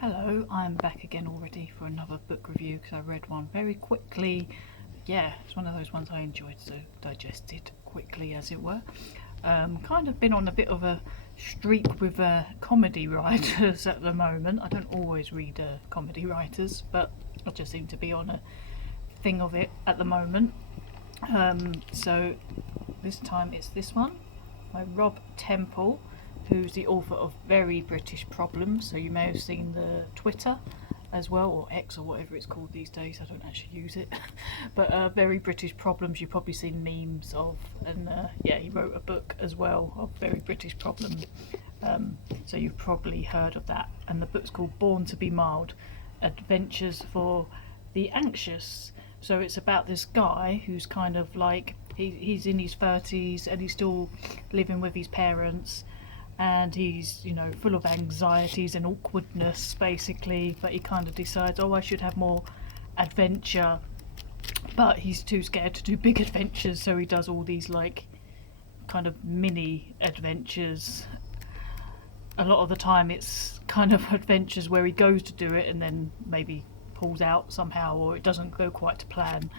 Hello, I'm back again already for another book review because I read one very quickly. Yeah, it's one of those ones I enjoyed, so digested quickly, as it were. Kind of been on a bit of a streak with comedy writers at the moment. I don't always read comedy writers, but I just seem to be on a thing of it at the moment. So this time it's this one by Rob Temple, who's the author of Very British Problems. So you may have seen the Twitter as well, or X or whatever it's called these days. I don't actually use it. But Very British Problems you've probably seen memes of, and yeah, he wrote a book as well of Very British Problems. So you've probably heard of that. And the book's called Born to be Mild, Adventures for the Anxious. So it's about this guy who's kind of like, he's in his 30s and he's still living with his parents, and he's, you know, full of anxieties and awkwardness basically, but he kind of decides, oh, I should have more adventure, but he's too scared to do big adventures, so he does all these like kind of mini adventures. A lot of the time it's kind of adventures where he goes to do it and then maybe pulls out somehow, or it doesn't go quite to plan.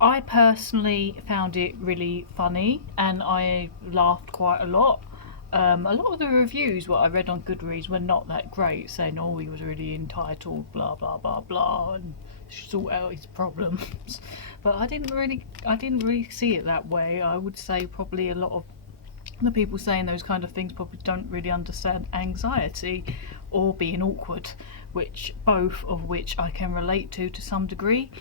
I personally found it really funny and I laughed quite a lot. A lot of the reviews what I read on Goodreads were not that great, saying, oh, he was really entitled, blah blah blah blah, and sort out his problems. But I didn't really see it that way. I would say probably a lot of the people saying those kind of things probably don't really understand anxiety or being awkward, which both of which I can relate to some degree.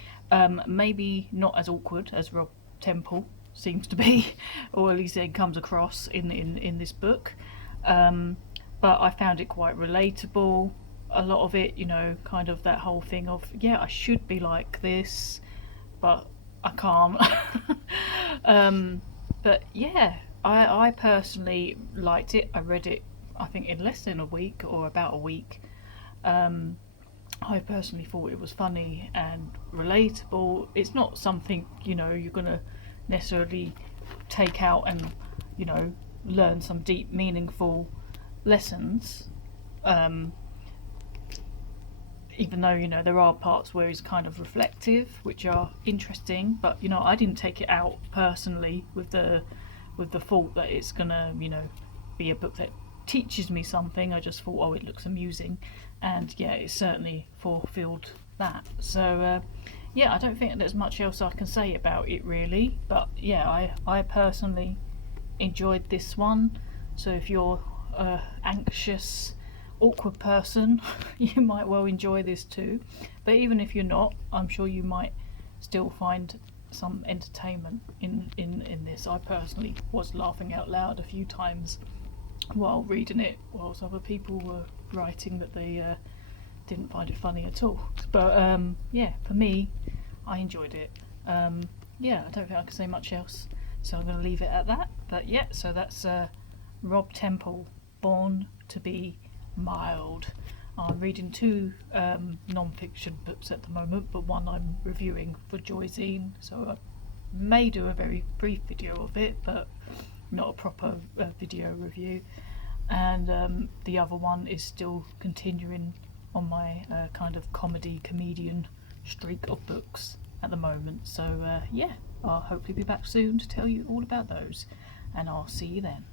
Maybe not as awkward as Rob Temple seems to be, or at least it comes across in this book. But I found it quite relatable. A lot of it, you know, kind of that whole thing of, yeah, I should be like this, but I can't. But yeah, I personally liked it. I read it, I think, in less than a week, or about a week. I personally thought it was funny and relatable. It's not something, you know, you're gonna necessarily take out and, you know, learn some deep, meaningful lessons. Even though, you know, there are parts where it's kind of reflective, which are interesting, but, you know, I didn't take it out personally with the thought that it's gonna, you know, be a book that teaches me something. I just thought, oh, it looks amusing, and yeah, it certainly fulfilled that. So yeah, I don't think there's much else I can say about it really, but yeah, I personally enjoyed this one. So if you're anxious, awkward person, you might well enjoy this too. But even if you're not, I'm sure you might still find some entertainment in this. I personally was laughing out loud a few times while reading it, whilst other people were writing that they didn't find it funny at all. But yeah, for me, I enjoyed it. Yeah, I don't think I can say much else, so I'm going to leave it at that. But yeah, so that's Rob Temple, Born to be Mild. I'm reading two non-fiction books at the moment, but one I'm reviewing for Joyzine, so I may do a very brief video of it, but not a proper video review. And the other one is still continuing on my kind of comedian streak of books at the moment. So yeah, I'll hopefully be back soon to tell you all about those, and I'll see you then.